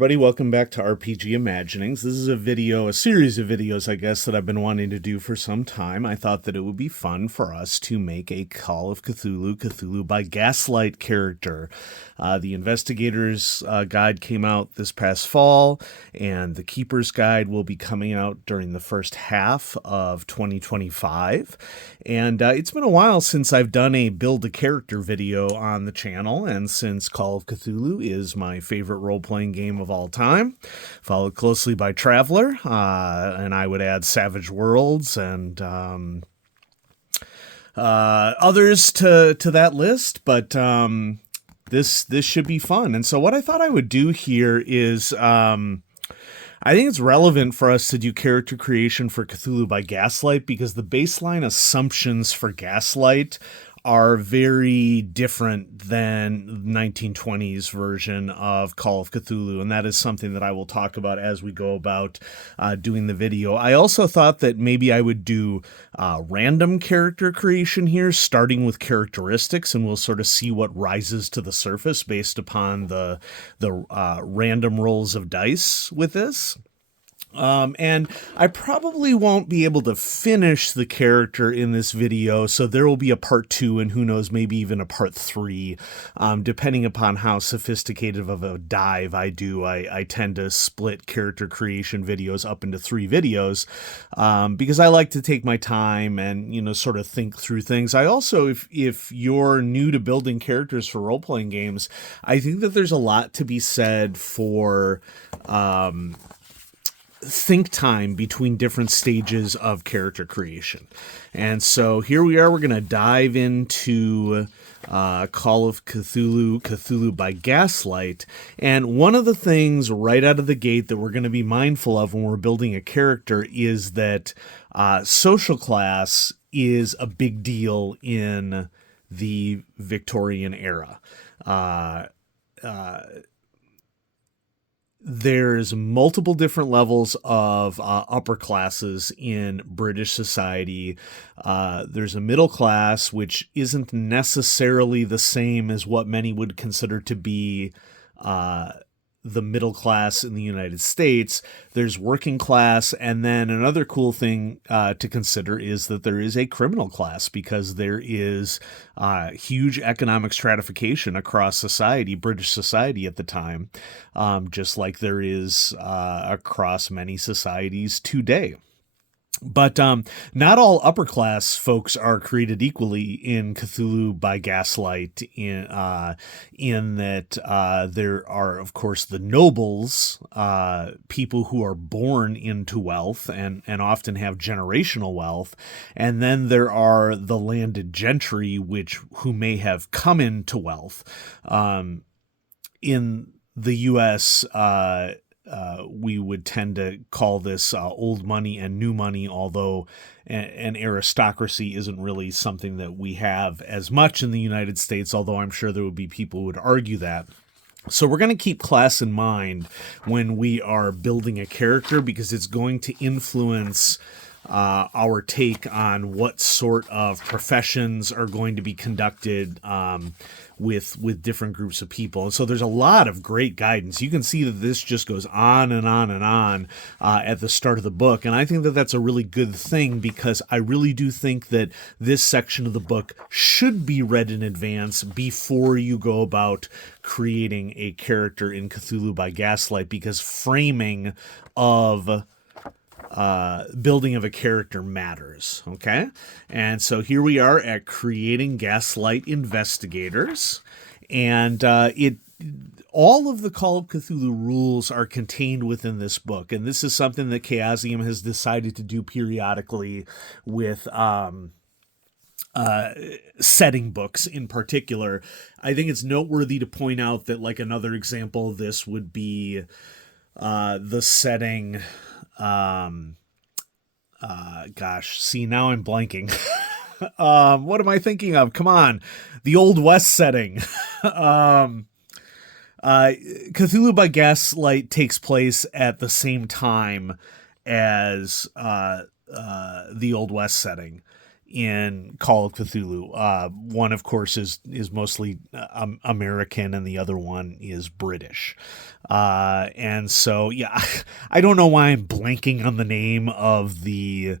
everybody. Welcome back to RPG Imaginings. This is a series of videos, I guess, that I've been wanting to do for some time. I thought that it would be fun for us to make a Call of Cthulhu, Cthulhu by Gaslight character. The Investigator's Guide came out this past fall, and the Keeper's Guide will be coming out during the first half of 2025. And it's been a while since I've done a Build-A-Character video on the channel, and since Call of Cthulhu is my favorite role-playing game of all time, followed closely by Traveler, and I would add Savage Worlds and others to that list, but this should be fun. And so what I thought I would do here is I think it's relevant for us to do character creation for Cthulhu by Gaslight because the baseline assumptions for Gaslight are very different than the 1920s version of Call of Cthulhu, and that is something that I will talk about as we go about doing the video. I also thought that maybe I would do random character creation here, starting with characteristics, and we'll sort of see what rises to the surface based upon the random rolls of dice with this. And I probably won't be able to finish the character in this video, so there will be a part 2 and who knows, maybe even a part 3, depending upon how sophisticated of a dive I do. I tend to split character creation videos up into 3 videos, because I like to take my time and, sort of think through things. I also, if you're new to building characters for role-playing games, I think that there's a lot to be said for, think time between different stages of character creation. And so here we are, we're going to dive into Call of Cthulhu, Cthulhu by Gaslight. And one of the things right out of the gate that we're going to be mindful of when we're building a character is that social class is a big deal in the Victorian era. There's multiple different levels of upper classes in British society. There's a middle class, which isn't necessarily the same as what many would consider to be the middle class in the United States. There's working class, and then another cool thing to consider is that there is a criminal class, because there is huge economic stratification across society, British society at the time, just like there is across many societies today. But not all upper class folks are created equally in Cthulhu by Gaslight, in that there are, of course, the nobles, people who are born into wealth and often have generational wealth, and then there are the landed gentry, who may have come into wealth. In the U.S., we would tend to call this old money and new money, although an aristocracy isn't really something that we have as much in the United States, although I'm sure there would be people who would argue that. So we're going to keep class in mind when we are building a character, because it's going to influence our take on what sort of professions are going to be conducted with different groups of people. And so there's a lot of great guidance. You can see that this just goes on and on and on at the start of the book. And I think that that's a really good thing, because I really do think that this section of the book should be read in advance before you go about creating a character in Cthulhu by Gaslight, because framing of building of a character matters. Okay. And so here we are at creating Gaslight investigators, and all of the Call of Cthulhu rules are contained within this book. And this is something that Chaosium has decided to do periodically with, setting books in particular. I think it's noteworthy to point out that, like, another example of this would be, the setting, see, now I'm blanking. What am I thinking of? Come on. The Old West setting. Cthulhu by Gaslight takes place at the same time as the Old West setting. in Call of Cthulhu. One, of course, is mostly American, and the other one is British. And so, yeah, I don't know why I'm blanking on the name of the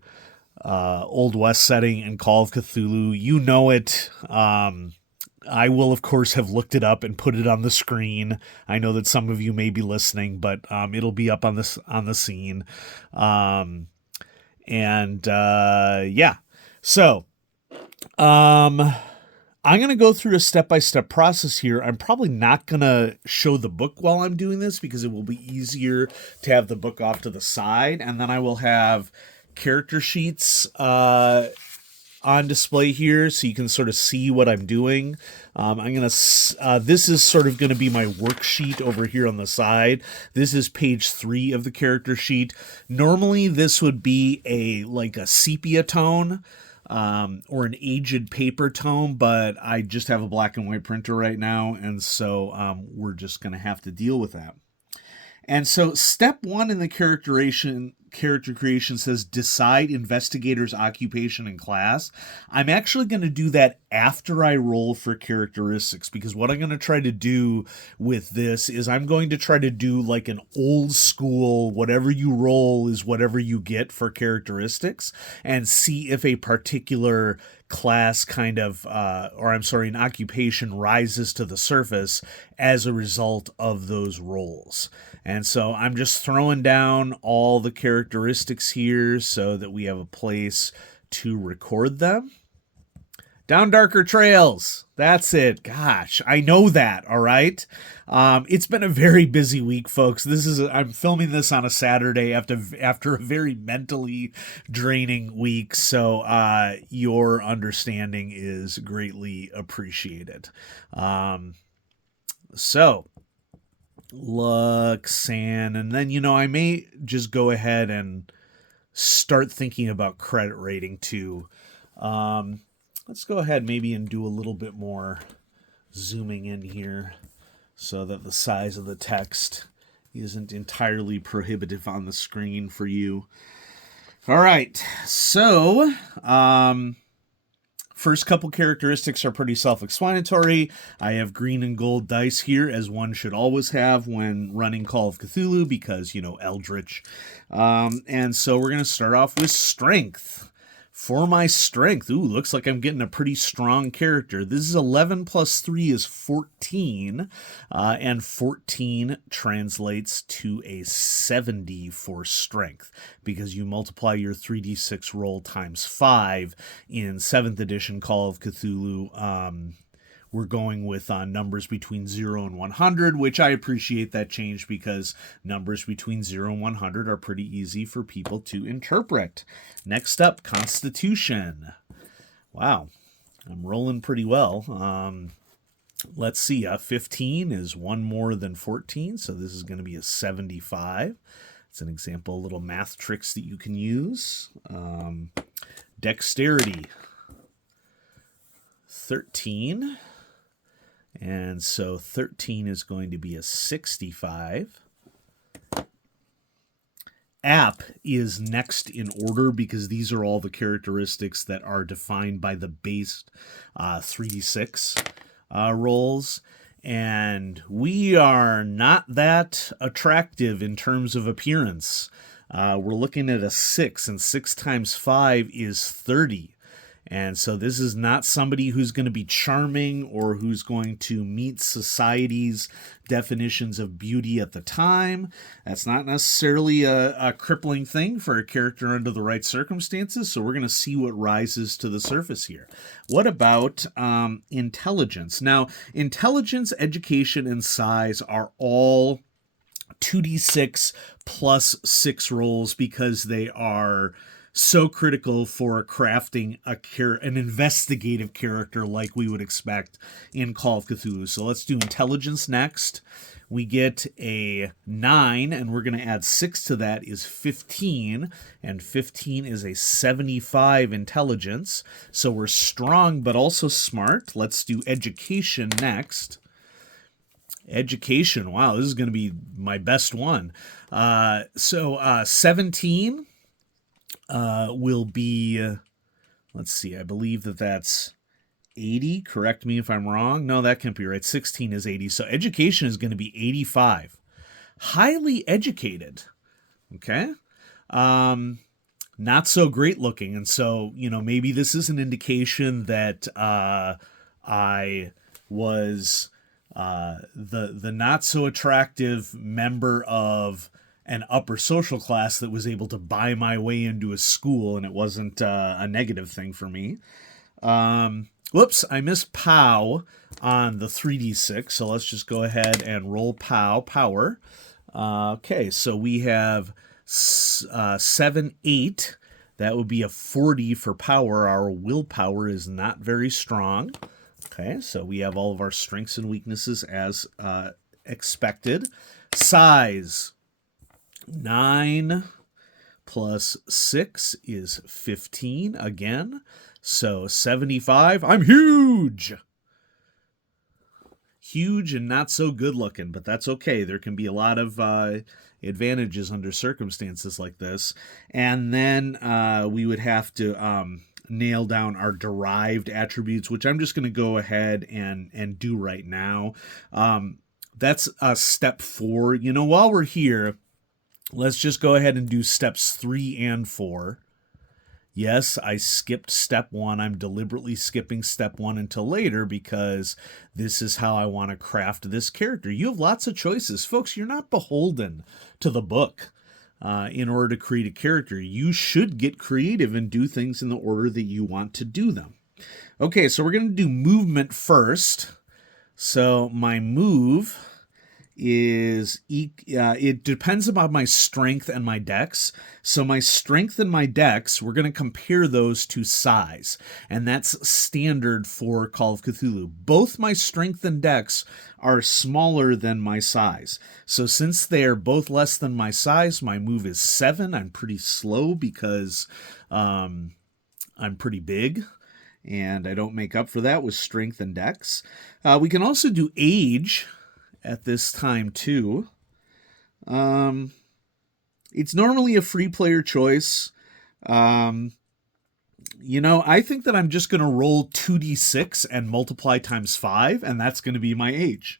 Old West setting in Call of Cthulhu. You know it. I will, of course, have looked it up and put it on the screen. I know that some of you may be listening, but it'll be up on the scene. Yeah. So, I'm going to go through a step-by-step process here. I'm probably not going to show the book while I'm doing this because it will be easier to have the book off to the side. And then I will have character sheets on display here so you can sort of see what I'm doing. This is sort of going to be my worksheet over here on the side. This is page 3 of the character sheet. Normally this would be like a sepia tone or an aged paper tone, but I just have a black and white printer right now, and so we're just going to have to deal with that. And so step 1 in the character creation says decide investigator's occupation and class. I'm actually going to do that after I roll for characteristics, because what I'm going to try to do with this is I'm going to try to do like an old school, whatever you roll is whatever you get for characteristics, and see if a particular class kind of, an occupation rises to the surface as a result of those rolls. And so I'm just throwing down all the characteristics here so that we have a place to record them. Down darker trails. That's it. Gosh, I know that. All right. It's been a very busy week, folks. I'm filming this on a Saturday after a very mentally draining week. So your understanding is greatly appreciated. And then, I may just go ahead and start thinking about credit rating too. Let's go ahead maybe and do a little bit more zooming in here so that the size of the text isn't entirely prohibitive on the screen for you. All right, so first couple characteristics are pretty self-explanatory. I have green and gold dice here, as one should always have when running Call of Cthulhu, because, Eldritch. And so we're going to start off with strength. For my strength, looks like I'm getting a pretty strong character. This is 11 plus 3 is 14, and 14 translates to a 70 for strength, because you multiply your 3d6 roll times 5 in 7th edition Call of Cthulhu. We're going with numbers between 0 and 100, which I appreciate that change because numbers between 0 and 100 are pretty easy for people to interpret. Next up, Constitution. Wow, I'm rolling pretty well. Let's see, 15 is one more than 14, so this is going to be a 75. It's an example of little math tricks that you can use. Dexterity, 13. And so 13 is going to be a 65. App is next in order because these are all the characteristics that are defined by the base 3d6 rolls. And we are not that attractive in terms of appearance. We're looking at a 6, and 6 times 5 is 30. And so this is not somebody who's going to be charming or who's going to meet society's definitions of beauty at the time. That's not necessarily a crippling thing for a character under the right circumstances. So we're going to see what rises to the surface here. What about intelligence? Now, intelligence, education, and size are all 2d6 plus 6 rolls because they are so critical for crafting an investigative character like we would expect in Call of Cthulhu. So let's do intelligence next. We get a 9, and we're going to add 6 to that is 15, and 15 is a 75 intelligence. So we're strong but also smart. Let's do education next. Education, wow, this is going to be my best one. 17 will be let's see, I believe that's 80. Correct me if I'm wrong. No, that can't be right. 16 is 80. So education is going to be 85. Highly educated. Okay. Not so great looking. And so, maybe this is an indication that I was the not so attractive member of an upper social class that was able to buy my way into a school, and it wasn't a negative thing for me. Whoops, I missed POW on the 3d6, so let's just go ahead and roll power. Okay, so we have 7, 8. That would be a 40 for power. Our willpower is not very strong. Okay, so we have all of our strengths and weaknesses as expected. Size, 9 plus 6 is 15 again. So 75. I'm huge! Huge and not so good looking, but that's okay. There can be a lot of advantages under circumstances like this. And then we would have to nail down our derived attributes, which I'm just going to go ahead and do right now. That's step 4. While we're here, let's just go ahead and do steps 3 and 4. Yes, I skipped step 1. I'm deliberately skipping step 1 until later because this is how I want to craft this character. You have lots of choices. Folks, you're not beholden to the book in order to create a character. You should get creative and do things in the order that you want to do them. Okay, so we're going to do movement first. So my move is it depends upon my strength and my dex. So my strength and my dex, we're going to compare those to size, and that's standard for Call of Cthulhu. Both my strength and dex are smaller than my size. So since they are both less than my size, my move is 7. I'm pretty slow because I'm pretty big, and I don't make up for that with strength and dex. We can also do age at this time too. It's normally a free player choice. I think that I'm just going to roll 2d6 and multiply times 5, and that's going to be my age.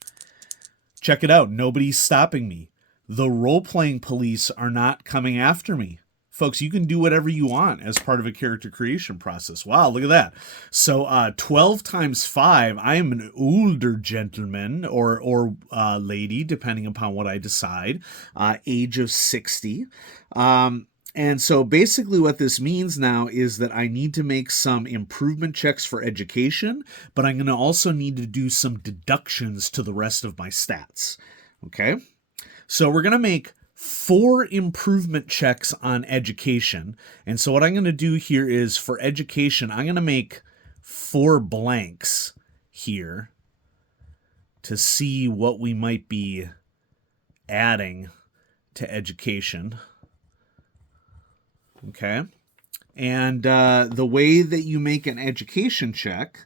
Check it out. Nobody's stopping me. The role-playing police are not coming after me. Folks, you can do whatever you want as part of a character creation process. Wow, look at that. So 12 times 5, I am an older gentleman or lady, depending upon what I decide, age of 60. And so basically what this means now is that I need to make some improvement checks for education, but I'm going to also need to do some deductions to the rest of my stats. Okay? So we're going to make 4 improvement checks on education. And so what I'm going to do here is for education, I'm going to make 4 blanks here to see what we might be adding to education. Okay. And the way that you make an education check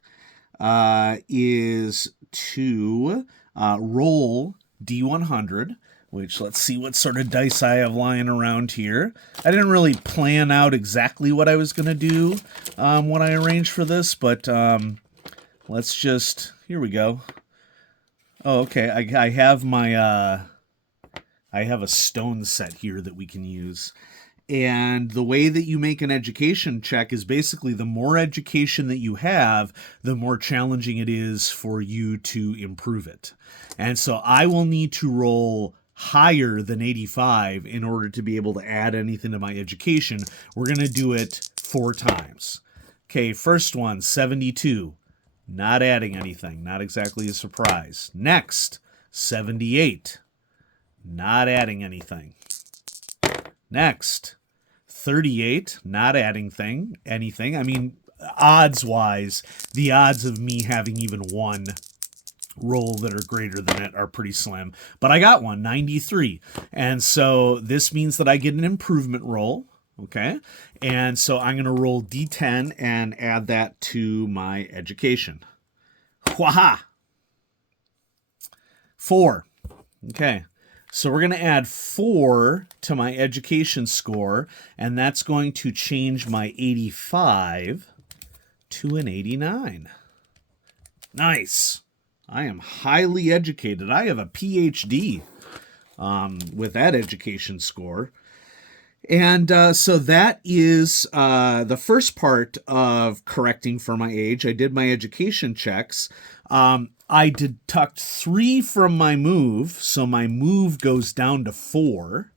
is to roll D100, which let's see what sort of dice I have lying around here. I didn't really plan out exactly what I was going to do when I arranged for this, but let's just, here we go. Oh, okay, I have my, I have a stone set here that we can use. And the way that you make an education check is basically the more education that you have, the more challenging it is for you to improve it. And so I will need to roll higher than 85 in order to be able to add anything to my education. We're going to do it 4 times. Okay, first one, 72. Not adding anything. Not exactly a surprise. Next, 78. Not adding anything. Next, 38. Not adding anything. I mean, odds-wise, the odds of me having even one roll that are greater than it are pretty slim, but I got one, 93. And so this means that I get an improvement roll. Okay. And so I'm going to roll D10 and add that to my education. Waha! 4. Okay. So we're going to add 4 to my education score, and that's going to change my 85 to an 89. Nice. I am highly educated. I have a PhD with that education score. And so that is the first part of correcting for my age. I did my education checks. I deduct 3 from my move, so my move goes down to 4,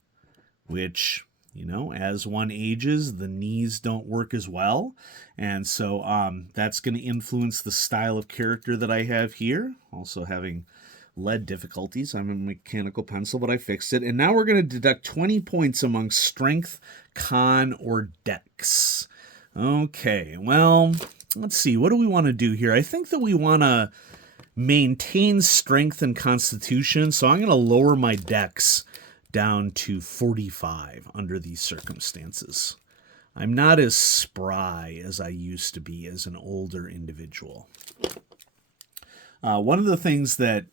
which, you know, as one ages, the knees don't work as well. And so that's going to influence the style of character that I have here. Also having lead difficulties. I'm a mechanical pencil, but I fixed it. And now we're going to deduct 20 points among strength, con, or dex. Okay, well, let's see. What do we want to do here? I think that we want to maintain strength and constitution, so I'm going to lower my dex down to 45 under these circumstances. I'm not as spry as I used to be as an older individual. One of the things that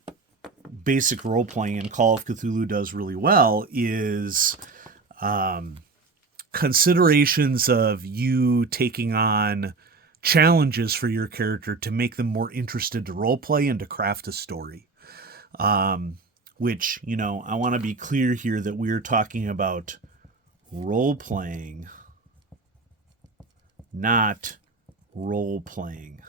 basic role-playing in Call of Cthulhu does really well is considerations of you taking on challenges for your character to make them more interested to roleplay and to craft a story. Which, you know, I want to be clear here that we're talking about role-playing, not role-playing.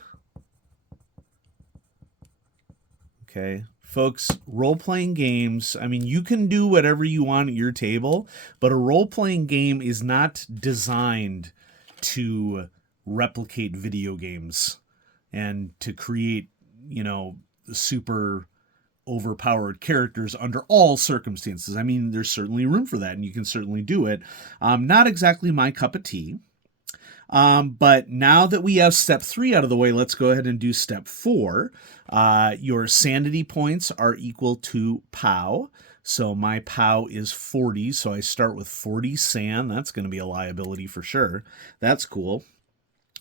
Okay? Folks, role-playing games, I mean, you can do whatever you want at your table, but a role-playing game is not designed to replicate video games and to create, you know, super overpowered characters under all circumstances. I mean, there's certainly room for that, and you can certainly do it. Not exactly my cup of tea. But now that we have step 3 out of the way, let's go ahead and do step 4. Your sanity points are equal to POW. So my POW is 40, so I start with 40 san. That's going to be a liability for sure. That's cool.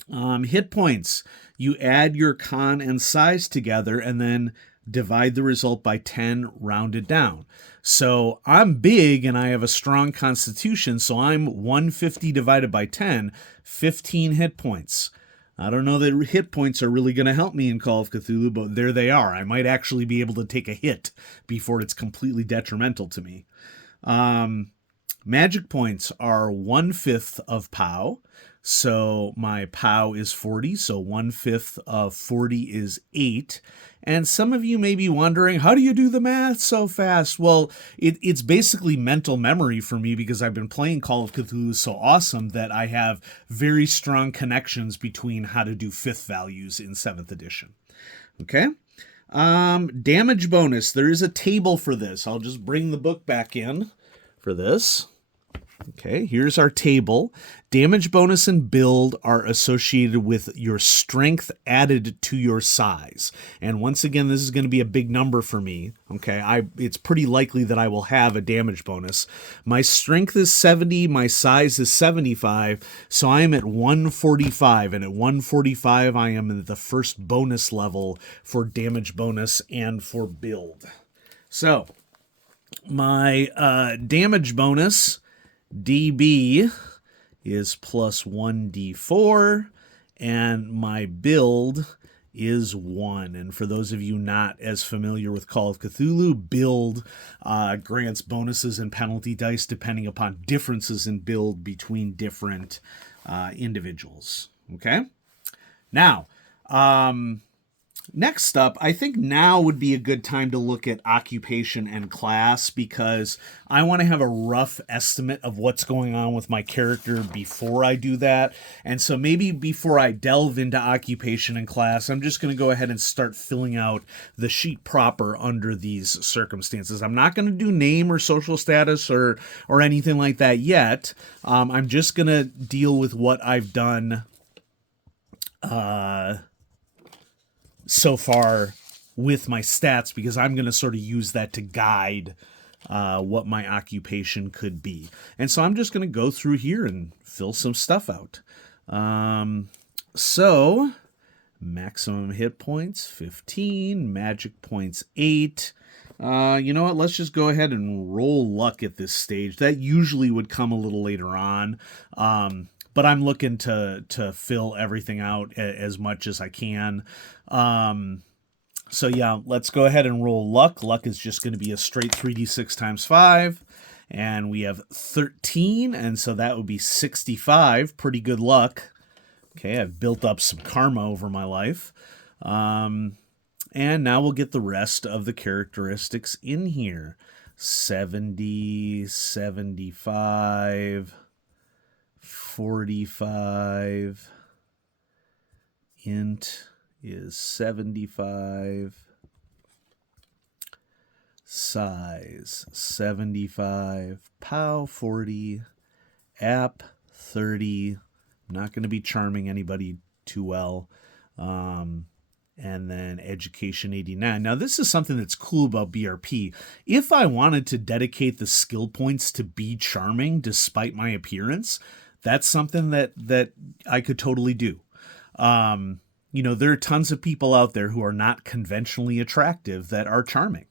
Hit points. You add your con and size together and then divide the result by 10, rounded down. So I'm big and I have a strong constitution, so I'm 150 divided by 10, 15 hit points. I don't know that hit points are really going to help me in Call of Cthulhu, but there they are. I might actually be able to take a hit before it's completely detrimental to me. Magic points are 1/5 of POW. So my POW is 40, so 1/5 of 40 is 8. And some of you may be wondering, how do you do the math so fast? Well, it's basically mental memory for me because I've been playing Call of Cthulhu so awesome that I have very strong connections between how to do 5th values in 7th edition. Okay? Damage bonus. There is a table for this. I'll just bring the book back in for this. Okay, here's our table. Damage bonus and build are associated with your strength added to your size. And once again, this is going to be a big number for me. Okay, it's pretty likely that I will have a damage bonus. My strength is 70, my size is 75, so I am at 145. And at 145, I am at the first bonus level for damage bonus and for build. So, my damage bonus DB is plus 1d4, and my build is 1. And for those of you not as familiar with Call of Cthulhu, build grants bonuses and penalty dice depending upon differences in build between different individuals. Okay? Now, next up, I think now would be a good time to look at occupation and class because I want to have a rough estimate of what's going on with my character before I do that. And so maybe before I delve into occupation and class, I'm just going to go ahead and start filling out the sheet proper under these circumstances. I'm not going to do name or social status or anything like that yet. I'm just going to deal with what I've done so far with my stats because I'm going to sort of use that to guide what my occupation could be. And so I'm just going to go through here and fill some stuff out. So maximum hit points, 15, magic points, 8. You know what? Let's just go ahead and roll luck at this stage. That usually would come a little later on. but I'm looking to fill everything out as much as I can. So yeah, let's go ahead and roll luck. Luck is just going to be a straight 3d6 times 5. And we have 13, and so that would be 65. Pretty good luck. Okay, I've built up some karma over my life. And now we'll get the rest of the characteristics in here. 70, 75, 45. Int is 75. Size 75. POW 40. App 30. I'm not going to be charming anybody too well. And then education 89. Now, this is something that's cool about BRP. If I wanted to dedicate the skill points to be charming despite my appearance, that's something that I could totally do. There are tons of people out there who are not conventionally attractive that are charming.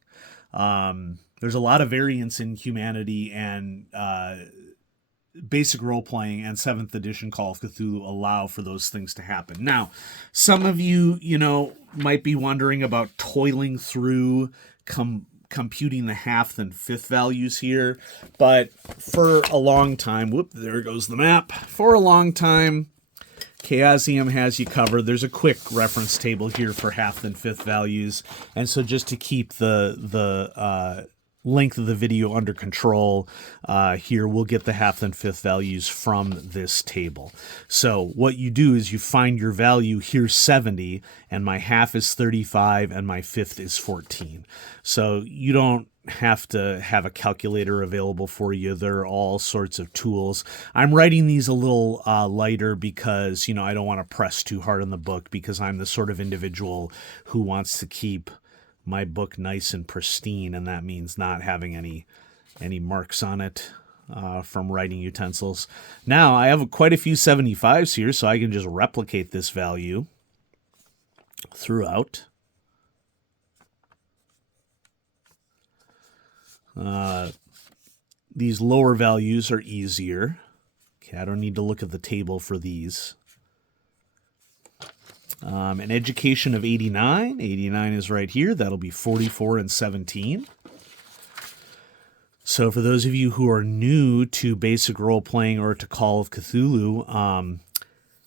There's a lot of variance in humanity, and basic role-playing and 7th edition Call of Cthulhu allow for those things to happen. Now, some of you, might be wondering about toiling through computing the half and fifth values here, but for a long time, there goes the map. For a long time, Chaosium has you covered. There's a quick reference table here for half and fifth values, and so just to keep the length of the video under control, here we'll get the half and fifth values from this table. So what you do is you find your value. Here's 70, and my half is 35, and my fifth is 14. So you don't have to have a calculator available for you. There are all sorts of tools. I'm writing these a little lighter because, I don't want to press too hard on the book, because I'm the sort of individual who wants to keep my book nice and pristine, and that means not having any marks on it from writing utensils. Now, I have quite a few 75s here, so I can just replicate this value throughout. These lower values are easier. Okay, I don't need to look at the table for these. An education of 89. 89 is right here. That'll be 44 and 17. So for those of you who are new to basic role-playing or to Call of Cthulhu,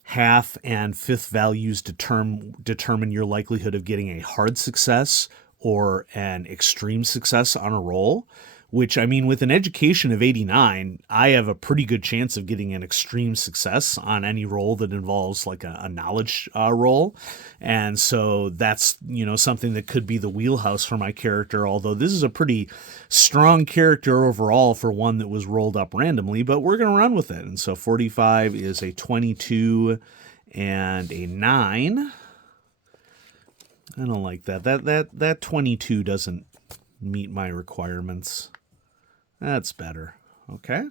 half and fifth values determine your likelihood of getting a hard success or an extreme success on a roll, which, with an education of 89, I have a pretty good chance of getting an extreme success on any roll that involves like a knowledge roll. And so that's, something that could be the wheelhouse for my character, although this is a pretty strong character overall for one that was rolled up randomly, but we're going to run with it. And so 45 is a 22 and a 9. I don't like that. That 22 doesn't meet my requirements. That's better. Okay.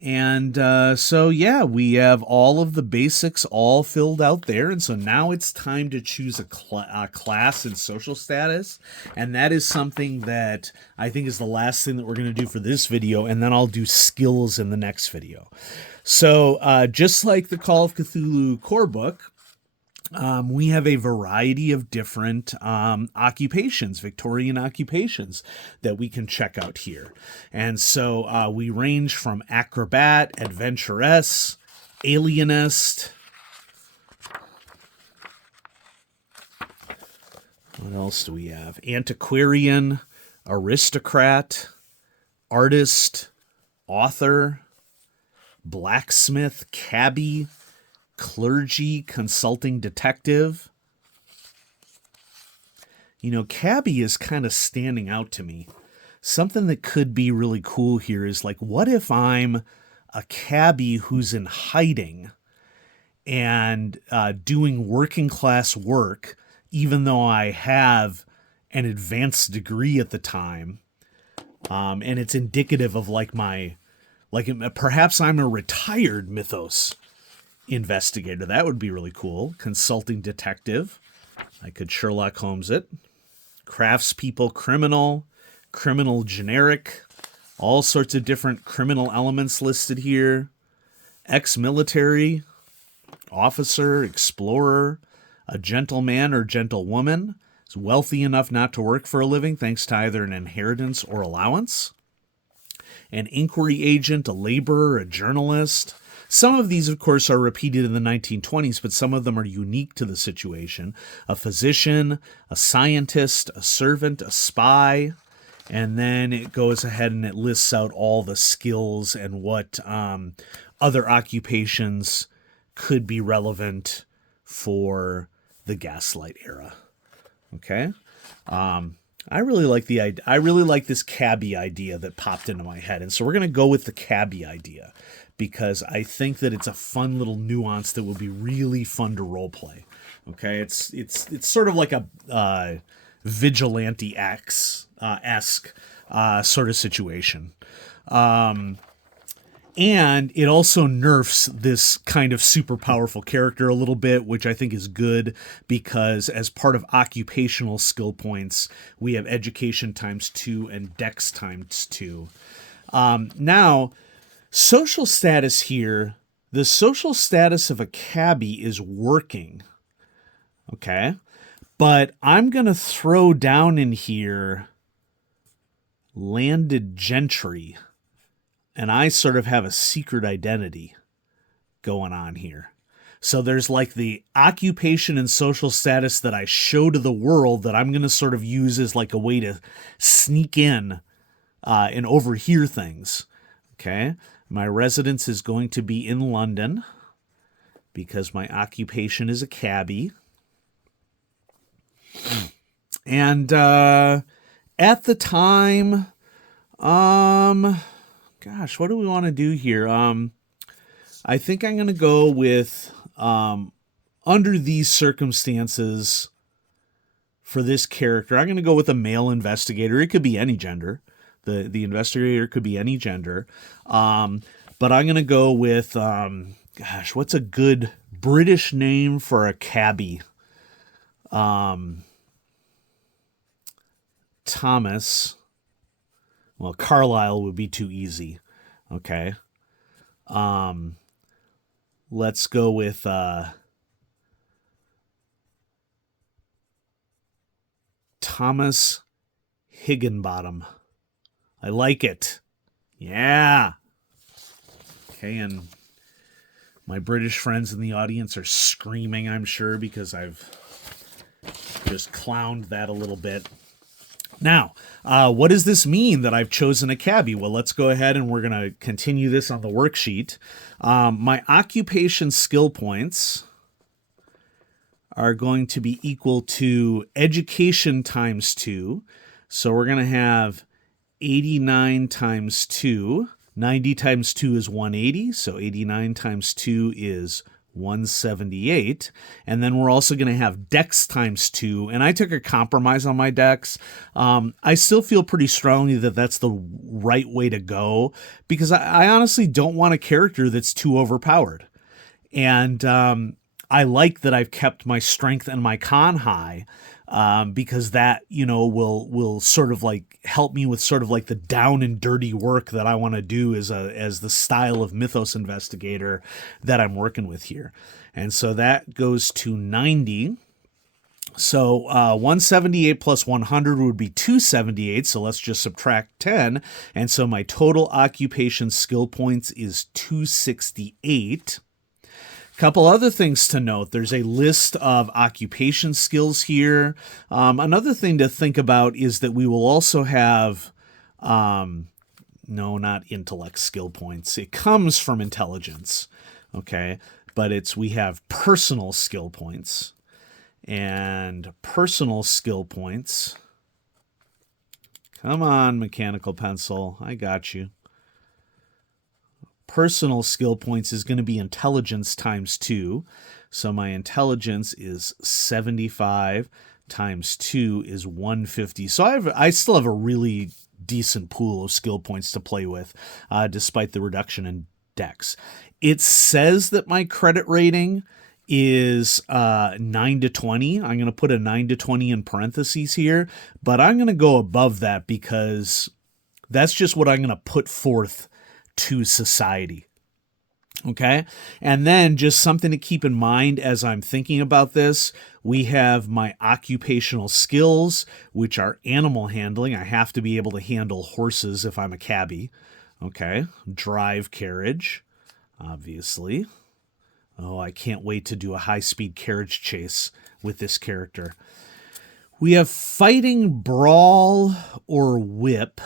And so, yeah, we have all of the basics all filled out there. And so now it's time to choose a class and social status. And that is something that I think is the last thing that we're going to do for this video. And then I'll do skills in the next video. So just like the Call of Cthulhu core book, we have a variety of different occupations, Victorian occupations, that we can check out here. And so we range from acrobat, adventuress, alienist. What else do we have? Antiquarian, aristocrat, artist, author, blacksmith, cabbie, clergy, consulting detective. Cabbie is kind of standing out to me. Something that could be really cool here is like, what if I'm a cabbie who's in hiding and doing working class work, even though I have an advanced degree at the time, and it's indicative of perhaps I'm a retired mythos investigator. That would be really cool. Consulting detective. I could Sherlock Holmes it. Craftspeople, criminal generic. All sorts of different criminal elements listed here. ex-military, officer, explorer, a gentleman or gentlewoman, is wealthy enough not to work for a living thanks to either an inheritance or allowance, an inquiry agent, a laborer, a journalist. Some of these, of course, are repeated in the 1920s, but some of them are unique to the situation. A physician, a scientist, a servant, a spy, and then it goes ahead and it lists out all the skills and what other occupations could be relevant for the Gaslight era. Okay, I really like the idea. I really like this cabbie idea that popped into my head, and so we're gonna go with the cabbie idea because I think that it's a fun little nuance that will be really fun to role play. Okay, it's sort of like a vigilante esque sort of situation. And it also nerfs this kind of super powerful character a little bit, which I think is good because as part of occupational skill points, we have education ×2 and dex ×2. Now, social status here, the social status of a cabbie is working. Okay? But I'm going to throw down in here landed gentry. And I sort of have a secret identity going on here. So there's like the occupation and social status that I show to the world that I'm going to sort of use as like a way to sneak in and overhear things. Okay. My residence is going to be in London because my occupation is a cabbie. And at the time, gosh, what do we want to do here? I think I'm going to go with, under these circumstances for this character, I'm going to go with a male investigator. It could be any gender. The investigator could be any gender. But I'm going to go with, gosh, what's a good British name for a cabbie? Thomas. Well, Carlisle would be too easy. Okay. Let's go with Thomas Higginbottom. I like it. Yeah. Okay, and my British friends in the audience are screaming, I'm sure, because I've just clowned that a little bit. Now, what does this mean that I've chosen a cabbie? Well, let's go ahead and we're going to continue this on the worksheet. My occupation skill points are going to be equal to education ×2. So we're going to have 89 ×2. 90 ×2 is 180. So 89 ×2 is 178. And then we're also going to have dex ×2. And I took a compromise on my dex. I still feel pretty strongly that that's the right way to go because I honestly don't want a character that's too overpowered. And I like that I've kept my strength and my con high because that, will sort of like help me with sort of like the down and dirty work that I want to do as the style of mythos investigator that I'm working with here. And so that goes to 90. So 178 plus 100 would be 278. So let's just subtract 10. And so my total occupation skill points is 268. Couple other things to note. There's a list of occupation skills here. Another thing to think about is that we will also have, no, not intellect skill points. It comes from intelligence, okay? But we have personal skill points. And personal skill points, come on, mechanical pencil, I got you. Personal skill points is going to be intelligence ×2. So my intelligence is 75 ×2 is 150. So I still have a really decent pool of skill points to play with, despite the reduction in dex. It says that my credit rating is 9 to 20. I'm going to put a 9 to 20 in parentheses here, but I'm going to go above that because that's just what I'm going to put forth to society. Okay. And then just something to keep in mind as I'm thinking about this, we have my occupational skills, which are animal handling. I have to be able to handle horses if I'm a cabbie. Okay. Drive carriage, obviously. Oh, I can't wait to do a high-speed carriage chase with this character. We have fighting, brawl, or whip.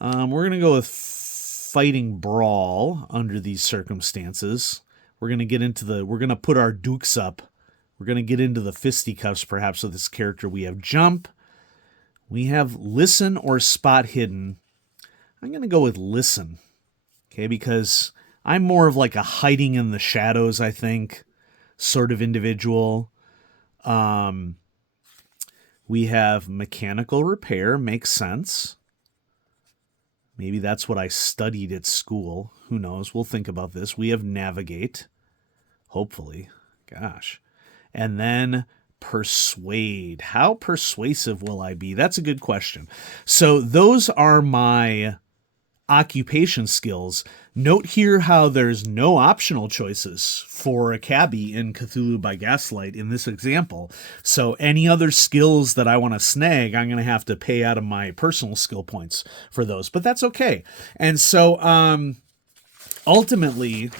We're going to go with fighting brawl under these circumstances. We're going to put our dukes up. We're going to get into the fisticuffs perhaps with this character. We have jump. We have listen or spot hidden. I'm going to go with listen. Okay, because I'm more of like a hiding in the shadows, I think, sort of individual. We have mechanical repair, makes sense. Maybe that's what I studied at school. Who knows? We'll think about this. We have navigate, hopefully. Gosh. And then persuade. How persuasive will I be? That's a good question. So those are my occupation skills. Note here how there's no optional choices for a cabbie in Cthulhu by Gaslight in this example. So any other skills that I want to snag, I'm going to have to pay out of my personal skill points for those, but that's okay. And so ultimately,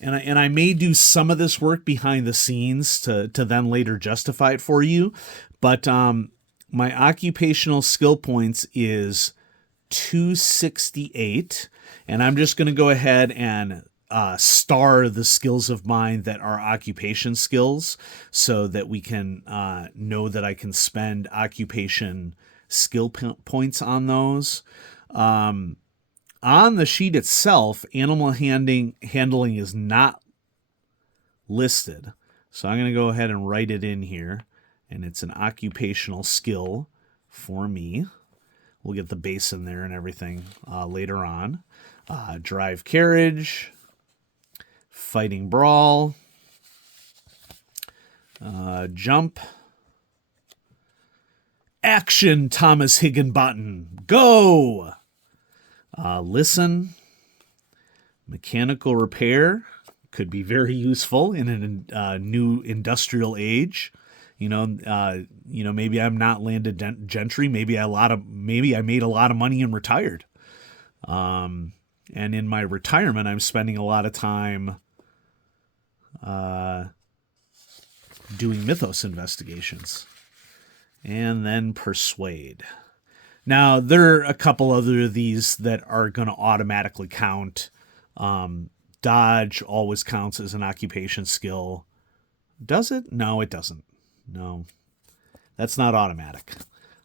and I may do some of this work behind the scenes to then later justify it for you, but my occupational skill points is 268, and I'm just going to go ahead and star the skills of mine that are occupation skills so that we can know that I can spend occupation skill points on those. On the sheet itself, animal handling is not listed, so I'm going to go ahead and write it in here, and it's an occupational skill for me. We'll get the base in there and everything later on. Drive carriage, fighting brawl, jump, action, Thomas Higginbottom, go! Listen, mechanical repair could be very useful in a new industrial age. Maybe I'm not landed gentry. Maybe I made a lot of money and retired. And in my retirement, I'm spending a lot of time doing mythos investigations. And then persuade. Now, there are a couple other of these that are going to automatically count. Dodge always counts as an occupation skill. Does it? No, it doesn't. No, that's not automatic.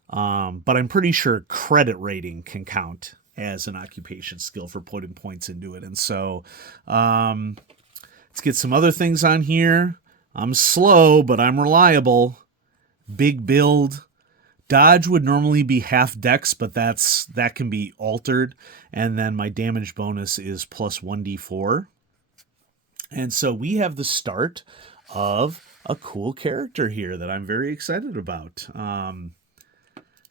But I'm pretty sure credit rating can count as an occupation skill for putting points into it. And so let's get some other things on here. I'm slow, but I'm reliable. Big build. Dodge would normally be half dex, but that can be altered. And then my damage bonus is plus 1d4. And so we have the start of a cool character here that I'm very excited about.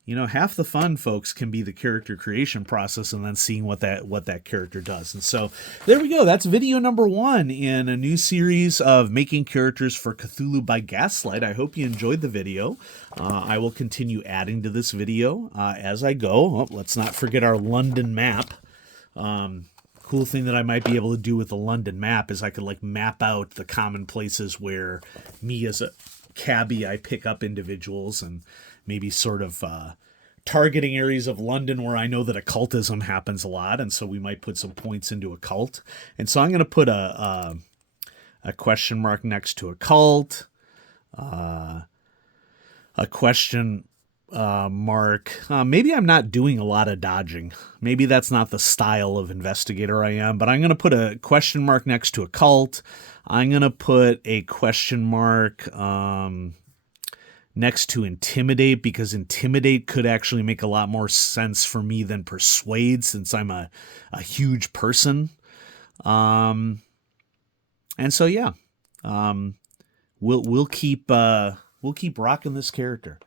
Half the fun, folks, can be the character creation process and then seeing what that character does. And so there we go. That's video number 1 in a new series of making characters for Cthulhu by Gaslight. I hope you enjoyed the video. I will continue adding to this video as I go. Oh, let's not forget our London map. Cool thing that I might be able to do with the London map is I could map out the common places where me as a cabbie, I pick up individuals, and maybe sort of targeting areas of London where I know that occultism happens a lot, and so we might put some points into occult. And so I'm going to put a question mark next to occult, a question mark. Maybe I'm not doing a lot of dodging. Maybe that's not the style of investigator I am, but I'm going to put a question mark next to occult. I'm going to put a question mark next to intimidate, because intimidate could actually make a lot more sense for me than persuade, since I'm a huge person. And so yeah, we'll keep rocking this character.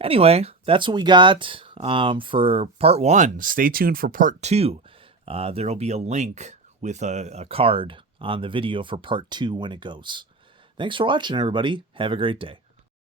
Anyway, that's what we got for part 1. Stay tuned for part 2. There'll be a link with a card on the video for part 2 when it goes. Thanks for watching, everybody. Have a great day.